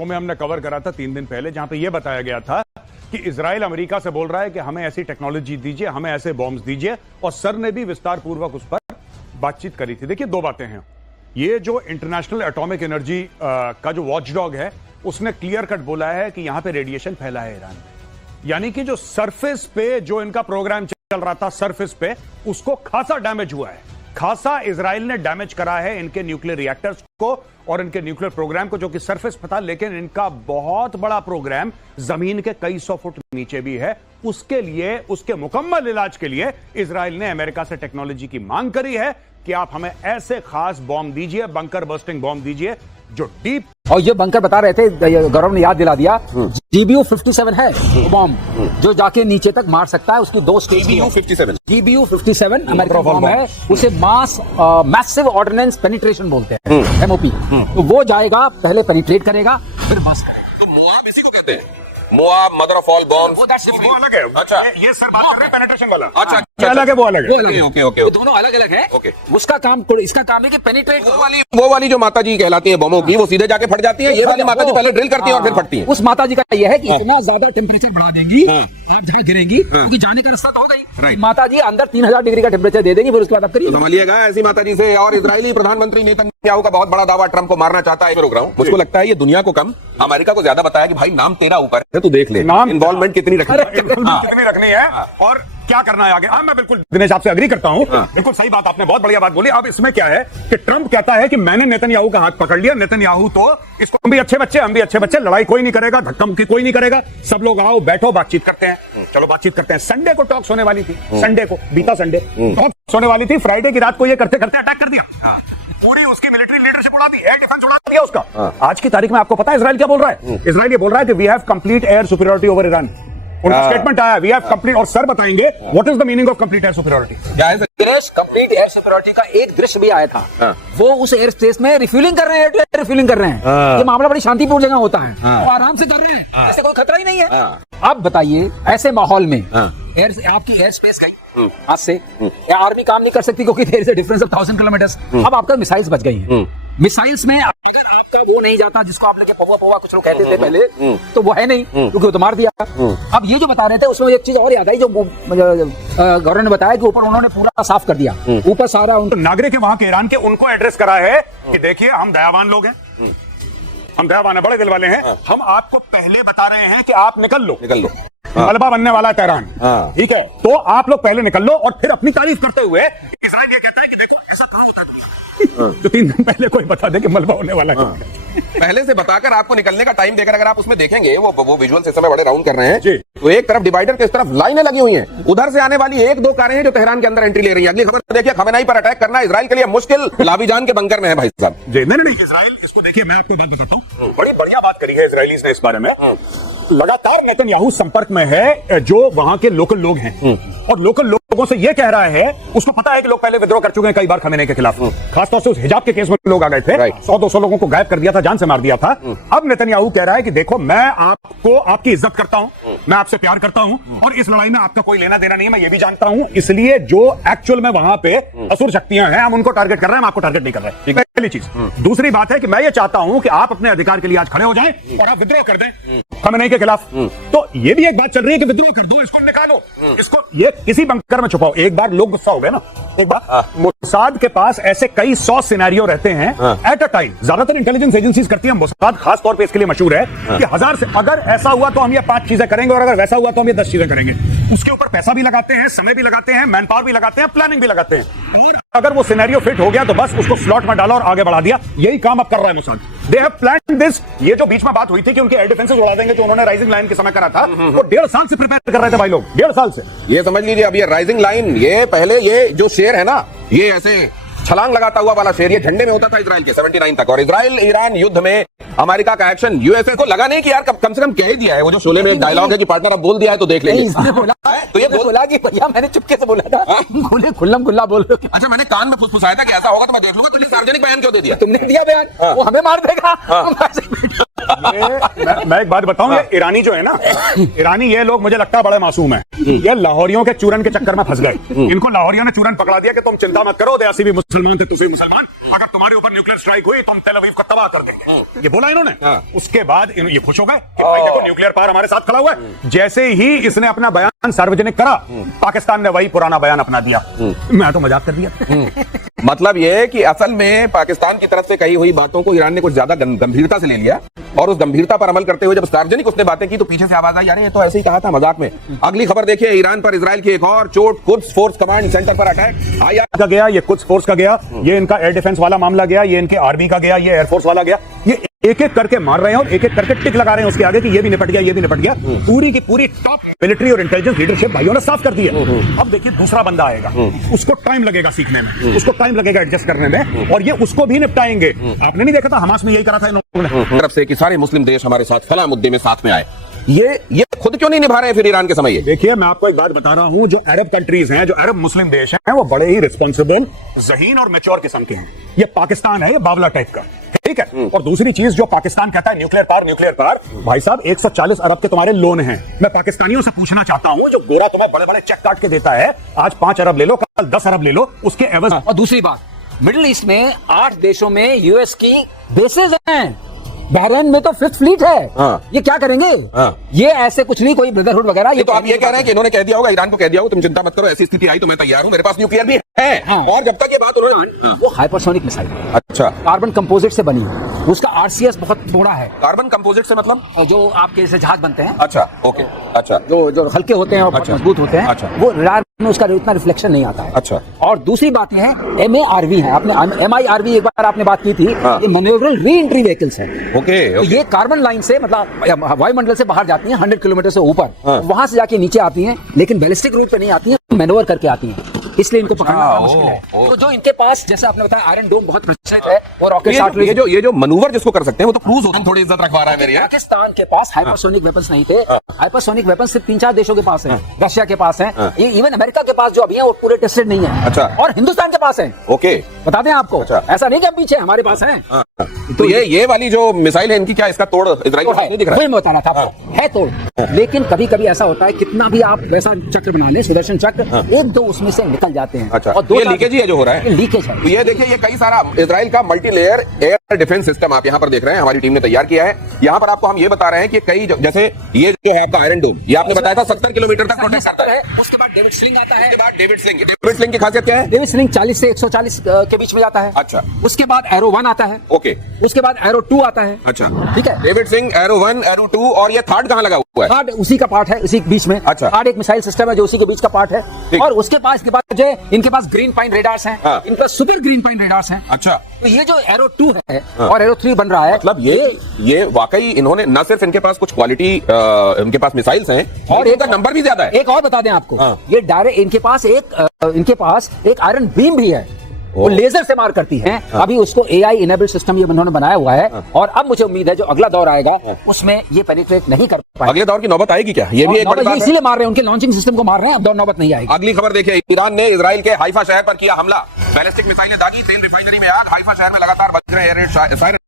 में हमने कवर करा था 3 दिन पहले, जहां पे यह बताया गया था कि इजराइल अमेरिका से बोल रहा है कि हमें ऐसी टेक्नोलॉजी दीजिए, हमें ऐसे बॉम्ब्स दीजिए, और सर ने भी विस्तार पूर्वक उस पर बातचीत करी थी। देखिए, 2 बातें हैं। ये जो इंटरनेशनल एटॉमिक एनर्जी का जो वॉचडॉग है, उसने क्लियर कट बोला है कि यहां पे रेडिएशन फैला है ईरान में, यानी कि जो सरफेस पे जो इनका प्रोग्राम चल रहा था, सरफेस पे उसको खासा डैमेज हुआ है, खासा इजराइल ने डैमेज करा है इनके न्यूक्लियर रिएक्टर्स को और इनके न्यूक्लियर प्रोग्राम को, जो कि सरफेस पे था, लेकिन इनका बहुत बड़ा प्रोग्राम जमीन के कई 100 फुट नीचे भी है। उसके लिए, उसके मुकम्मल इलाज के लिए इजराइल ने अमेरिका से टेक्नोलॉजी की मांग करी है कि आप हमें ऐसे खास बॉम्ब दीजिए, बंकर बस्टिंग बॉम्ब दीजिए जो डीप। और ये बंकर बता रहे थे, गौरव ने याद दिला दिया, GBU-57 है बॉम्ब जो जाके नीचे तक मार सकता है। उसकी 2 स्टेज GBU-57 अमेरिकन बॉम्ब है, उसे मैसिव ऑर्डिनेंस पेनिट्रेशन बोलते हैं, MOP। तो वो जाएगा, पहले पेनिट्रेट करेगा, फिर बस। तो मोआब इसी को कहते हैं, Moab, mother of all bombs. वो अलग है। अच्छा, ये सिर्फ बात कर रहे हैं पेनिट्रेशन वाला। अच्छा, ये अलग है, वो अलग है। ओके। दोनों अलग अलग है। उसका काम, इसका काम है कि पेनिट्रेट। वो वाली जो माता जी कहलाती है बमों की, वो सीधे जाके फट जाती है। ये वाली माता जी पहले ड्रिल करती है और फिर फटती है। उस माता जी का यह है कि इतना ज्यादा टेम्परेचर बढ़ा देंगी, आप जहाँ गिरेंगी, क्योंकि जाने का रास्ता तो हो गई, माता जी अंदर 3000 डिग्री का टेम्परेचर दे देंगी, फिर उसके बाद आप करिए। समझिएगा ऐसी माता जी से। और इजरायली प्रधानमंत्री नेतन्याहू का बहुत बड़ा दावा, ट्रंप को मारना चाहता है। रुक रहा हूं, मुझको लगता है ये दुनिया को कम, अमेरिका को ज्यादा बताया कि भाई नाम तेरा ऊपर है, तू देख ले नाम इन्वॉल्वमेंट कितनी रखनी है और क्या करना है आगे। मैं बिल्कुल दिनेश आपसे अग्री करता हूं। बिल्कुल सही बात, आपने बहुत बढ़िया बात बोली। अब इसमें क्या है कि ट्रंप कहता है कि मैंने नेतन्याहू का हाथ पकड़ लिया, नेतन्याहू तो इसको, हम भी अच्छे बच्चे, लड़ाई कोई नहीं करेगा, धक्का मुक्की कोई नहीं करेगा, सब लोग आओ बैठो बातचीत करते हैं। चलो बातचीत करते हैं। संडे को टॉक्स होने वाली थी, संडे को, बीता संडे टॉक्स होने वाली थी। फ्राइडे की रात को ये करते करते अटैक कर दिया, पूरी उसकी मिलिट्री लीडरशिप उड़ा दी, एयर डिफेंस उड़ा दिया उसका। आज की तारीख में आपको पता है इजराइल क्या बोल रहा है? इजराइल ये बोल रहा है कि we have complete air superiority over Iran. उनका स्टेटमेंट आया, वी हैव कंप्लीट, और सर बताएंगे what is the meaning of complete air superiority. Complete air superiority का एक दृश्य भी आया था। वो उस एयर स्पेस में रिफ्यूलिंग कर रहे हैं, रिफ्यूलिंग कर रहे हैं। ये मामला बड़ी शांतिपूर्ण जगह होता है, वो आराम से कर रहे हैं, ऐसे कोई खतरा ही नहीं है। आप बताइए, ऐसे माहौल में आपकी एयर स्पेस गई आज से, या आर्मी काम नहीं कर सकती क्योंकि there is a difference of 1000 kilometres. अब आपका मिसाइल्स बच गई हैं। मिसाइल्स में अगर आपका वो नहीं जाता, जिसको आप लेके पौवा कुछ लोग कहते थे पहले, तो वो है नहीं, क्योंकि वो तो मार दिया। अब ये जो बता रहे थे, उसमें एक चीज और याद आई, जो गौरव ने बताया कि ऊपर उन्होंने पूरा साफ कर दिया, ऊपर सारा उनको नागरिक है वहां के ईरान के, उनको एड्रेस करा है कि देखिए हम दयावान लोग हैं, हम दयावान है, बड़े दिल वाले हैं, हम आपको पहले बता रहे हैं कि आप निकल लो। मलबा बनने वाला है तेहरान, ठीक है, तो आप लोग पहले निकल लो। और फिर अपनी तारीफ करते हुए इजराइल ये कहता है कि देखो ऐसा कहां होता है, तो 3 दिन पहले कोई बता दे कि मलबा होने वाला है। पहले से बताकर आपको निकलने का टाइम देकर, अगर आप उसमें देखेंगे, वो विजुअल्स इस समय बड़े राउंड कर रहे हैं, तो एक तरफ डिवाइडर के इस तरफ लाइनें लगी हुई हैं, उधर से आने वाली 1-2 कारें हैं जो तेहरान के अंदर एंट्री ले रही हैं। अगली खबर देखिए, खमेनेई पर अटैक करना इजराइल के लिए मुश्किल, लाबीजान के बंकर में है भाई साहब। नहीं, इजराइल, इसको देखिए, मैं आपको बात बताता हूं, बड़ी बढ़िया बात करी है इजराइलीज ने इस बारे में। लगातार नेतन्याहू संपर्क में है जो वहां के लोकल लोग हैं, और लोकल लोगों से यह कह रहा है, उसको पता है कि लोग पहले विद्रोह कर चुके हैं कई बार खमेनेई के खिलाफ, खासतौर से उस हिजाब के केस में लोग आ गए थे, 100-200 लोगों को गायब कर दिया था, जान से मार दिया था। अब नेतन्याहू कह रहा है कि देखो, मैं आपको, आपकी इज्जत करता हूं, मैं आपसे प्यार करता हूं, और इस लड़ाई में आपका कोई लेना देना नहीं है, मैं ये भी जानता हूं, इसलिए जो एक्चुअल में वहां पे असुर शक्तियां हैं, हम उनको टारगेट कर रहे हैं, हम आपको टारगेट नहीं कर रहे हैं। पहली चीज। दूसरी बात है कि मैं ये चाहता हूं कि आप अपने अधिकार के लिए आज खड़े हो जाएं और आप विद्रोह कर दें खमेनेई के खिलाफ। तो ये भी एक बात चल रही है कि विद्रोह कर दो, इसको निकालो, इसको ये किसी बंकर में छुपाओ। एक बार लोग गुस्सा हो गए ना, एक बार मोसाद के पास ऐसे कई 100 सिनेरियो रहते हैं एट अ टाइम, ज्यादातर इंटेलिजेंस एजेंसीज करती है, मोसाद खास तौर पे इसके लिए मशहूर है कि 1000 से, अगर ऐसा हुआ तो हम ये 5 चीजें करेंगे, और अगर वैसा हुआ तो हम ये 10 चीजें करेंगे। उसके ऊपर पैसा भी लगाते हैं, समय भी लगाते हैं, मैन पावर भी लगाते हैं, प्लानिंग भी लगाते हैं, और अगर वो सिनेरियो फिट हो गया तो बस उसको स्लॉट में डाला और आगे बढ़ा दिया। यही काम अब कर रहा है Mossad. They have planned this. ये जो बीच में बात हुई थी कि उनके एयर डिफेंसेस उड़ा देंगे, जो उन्होंने राइजिंग लाइन के समय करा था, वो 1.5 साल से प्रिपेयर कर रहे थे भाई लोग, 1.5 साल से। ये समझ लीजिए, अब ये राइजिंग लाइन, ये पहले ये जो शेर है ना, ये ऐसे छलांग लगाता हुआ वाला शेर, ये झंडे में होता था इजराइल के 79 तक। और इजराइल ईरान युद्ध में अमेरिका का एक्शन, यूएसए को लगा नहीं कि यार कम से कम कह ही दिया है। वो जो शोले में एक डायलॉग है कि पार्टनर अब बोल दिया है तो देख लेंगे। तो ये बोला कि भैया मैंने चुपके से बोला था, खुल्लम खुल्ला बोल रहे हो। अच्छा, मैंने कान में फुसफुसाया था कि ऐसा होगा तो मैं देख लूंगा, तुमने सार्वजनिक बयान क्यों दे दिया? तुमने दिया बयान, वो हमें मार देगा। मैं एक बात बताऊं, ये ईरानी जो है ना, ईरानी, ये लोग मुझे लगता है बड़े मासूम है। ये लाहौरियों के चूरन के चक्कर में फंस गए। इनको लाहौरियों ने चूरन पकड़ा दिया कि तुम चिंता मत करो, देसी भी मुसलमान थे, तुसी मुसलमान, अगर तुम्हारे ऊपर न्यूक्लियर स्ट्राइक हुई तो हम तेल अवीव को तबाह कर देंगे। ये बोला इन्होंने। उसके बाद ये खुश हो गए कि भाई देखो न्यूक्लियर पावर हमारे साथ खड़ा हुआ है। जैसे ही इसने अपना बयान सार्वजनिक करा, पाकिस्तान ने वही पुराना बयान अपना दिया। मैं तो मजाक कर दिया। मतलब ये कि असल में पाकिस्तान की तरफ से कही हुई बातों को ईरान ने कुछ ज्यादा गंभीरता से ले लिया और उस गंभीरता पर अमल करते हुए जब सार्वजनिक उसने बातें की तो पीछे से आवाज आई, यार ये तो ऐसे ही कहा था मजाक में। अगली खबर देखिए, ईरान पर इजराइल की एक और चोट, कुद्स फोर्स कमांड सेंटर पर अटैक। आईआर का गया, ये कुछ फोर्स का गया, ये इनका एयर डिफेंस वाला मामला गया, ये इनके आर्मी का गया, ये एयरफोर्स वाला गया। ये एक एक करके मार रहे हैं और एक एक करके टिक लगा रहे हैं उसके आगे कि ये भी निपट गया, ये भी निपट गया। पूरी की पूरी टॉप मिलिट्री और इंटेलिजेंस लीडरशिप भाइयों ने साफ कर दी है। अब देखिए दूसरा बंदा आएगा, उसको टाइम लगेगा सीखने में, उसको टाइम लगेगा एडजस्ट करने में, और ये उसको भी निपटाएंगे। आपने नहीं देखा था हमास में यही करा था इन्होंने तरफ से कि सारे मुस्लिम देश हमारे साथ फला मुद्दे में साथ में आए। ये खुद क्यों नहीं निभा रहे हैं फिर ईरान के समय? देखिए मैं आपको एक बात बता रहा हूं, जो अरब कंट्रीज हैं, जो अरब मुस्लिम देश हैं, वो बड़े ही रिस्पॉन्सिबल, ज़हीन और मैच्योर किस्म के हैं। ये पाकिस्तान है, ये बावला टाइप का, ठीक है। और दूसरी चीज जो पाकिस्तान कहता है न्यूक्लियर पावर, भाई साहब 140 अरब के तुम्हारे लोन हैं। मैं पाकिस्तानियों से पूछना चाहता हूं, जो गोरा तुम्हें बड़े बड़े चेक काट के देता है, आज 5 अरब ले लो, कल 10 अरब ले लो, उसके एवज। और दूसरी बात, मिडिल ईस्ट में 8 देशों में यूएस की बेसेस हैं। बहरीन में तो 5th फ्लीट है। ये क्या करेंगे? ये ऐसे कुछ नहीं, कोई ब्रदरहुड वगैरह। ये तो आप ये कह रहे हैं कि इन्होंने कह दिया होगा, ईरान को कह दिया होगा तुम चिंता मत करो, ऐसी स्थिति आई तो मैं तैयार हूं, मेरे पास न्यूक्लियर भी है। और जब तक ये बात उन्होंने, वो हाइपरसोनिक मिसाइल, अच्छा, कार्बन कंपोजिट से बनी है, उसका आरसीएस बहुत थोड़ा है। कार्बन कंपोजिट से मतलब जो आपके जैसे जहाज बनते हैं, अच्छा, ओके, अच्छा, जो हल्के होते हैं और बहुत मजबूत होते हैं, अच्छा, वो रडार में उसका इतना रिफ्लेक्शन नहीं आता है। अच्छा। और दूसरी बात ये है, MARV है, आपने MIRV एक बार आपने बात की थी, ये मैन्यूवरल री एंट्री व्हीकल्स है। ओके, तो ये कार्बन लाइन से, मतलब वायुमंडल से बाहर जाती हैं 100 किलोमीटर से ऊपर, वहां से जाके नीचे आती हैं, लेकिन बैलिस्टिक रूट पे नहीं आती हैं, मैनोवर करके आती हैं, इसलिए इनको पकड़ना बड़ा मुश्किल है। तो जो इनके पास, जैसे आपने बताया, आयरन डोम बहुत प्रचलित है, वो रॉकेट ये जो मनूवर जिसको कर सकते हैं वो तो क्रूज होते हैं, थोड़ी इज्जत रखवा रहा है मेरी। पाकिस्तान के पास हाइपरसोनिक वेपन्स नहीं थे। हाइपरसोनिक वेपन्स सिर्फ 3-4 देशों के पास है, रशिया के पास है, ये इवन अमेरिका के पास जो अभी है वो पूरे टेस्टेड नहीं है। अच्छा। और हिंदुस्तान के पास है। ओके, बता दें आपको, अच्छा। ऐसा नहीं कि अब पीछे हमारे पास है। तो ये वाली जो मिसाइल है इनकी, क्या इसका तोड़ इजराइल को नहीं दिख रहा है? वही मैं बता रहा था आपको, है तोड़। लेकिन कभी कभी ऐसा होता है, कितना भी आप वैसा चक्र बना लें, सुदर्शन चक्र, 1-2 उसमें से निकल जाते हैं। अच्छा, और 2 लीकेज ही है जो हो रहा है, लीकेज है। तो ये देखिए, ये कई सारा इजराइल का multi layer air defence system आप यहाँ पर देख रहे हैं, हमारी टीम ने तैयार किया है। यहाँ पर आपको हम ये बता रहे हैं कि कई, जैसे ये जो है आपका आयरन डोम, ये आपने बताया था 70 किलोमीटर तक प्रोटेक्ट करता है। उसके बाद डेविड स्लिंग आता है। उसके बाद डेविड स्लिंग की खासियत क्या है? डेविड स्लिंग 40 से 140 के बीच में जाता है। अच्छा। उसके बाद एरो 1 आता है। ओके। उसके बाद एरो 2 आता है। अच्छा, ठीक है। डेविड स्लिंग, एरो 1, एरो 2, और ये थर्ड कहाँ लगा हुआ है? थर्ड उसी का पार्ट है, उसी के बीच में। अच्छा। थर्ड एक मिसाइल सिस्टम है जो उसी के बीच का पार्ट है। और उसके पास जो इनके पास ग्रीन पाइन रेडार्स हैं, इनके पास सुपर ग्रीन पाइन रेडार्स हैं। अच्छा। तो ये जो एरो 2 है और एरो 3 बन रहा है, मतलब ये वाकई इन्होंने न सिर्फ इनके पास कुछ क्वालिटी, इनके पास मिसाइल्स हैं और इनका नंबर भी ज्यादा है। एक और बता दें आपको, ये डायरेक्ट इनके पास एक आयरन बीम भी है, वो लेजर से मार करती है। अभी उसको AI इनेबल सिस्टम ये उन्होंने बनाया हुआ है। और अब मुझे उम्मीद है जो अगला दौर आएगा उसमें ये पेनिट्रेट नहीं कर पाएगा। अगले दौर की नौबत आएगी क्या? ये भी एक बड़ी बात है। इसीलिए मार रहे हैं, उनके लॉन्चिंग सिस्टम को मार रहे हैं, अब दौर नौबत नहीं आएगी। अगली खबर देखिए, ईरान ने इजराइल के हाइफा शहर पर किया हमला, बैलिस्टिक मिसाइलें दागी, तेल रिफाइनरी में आग, हाइफा शहर में लगातार बज रहे एयर सायरन।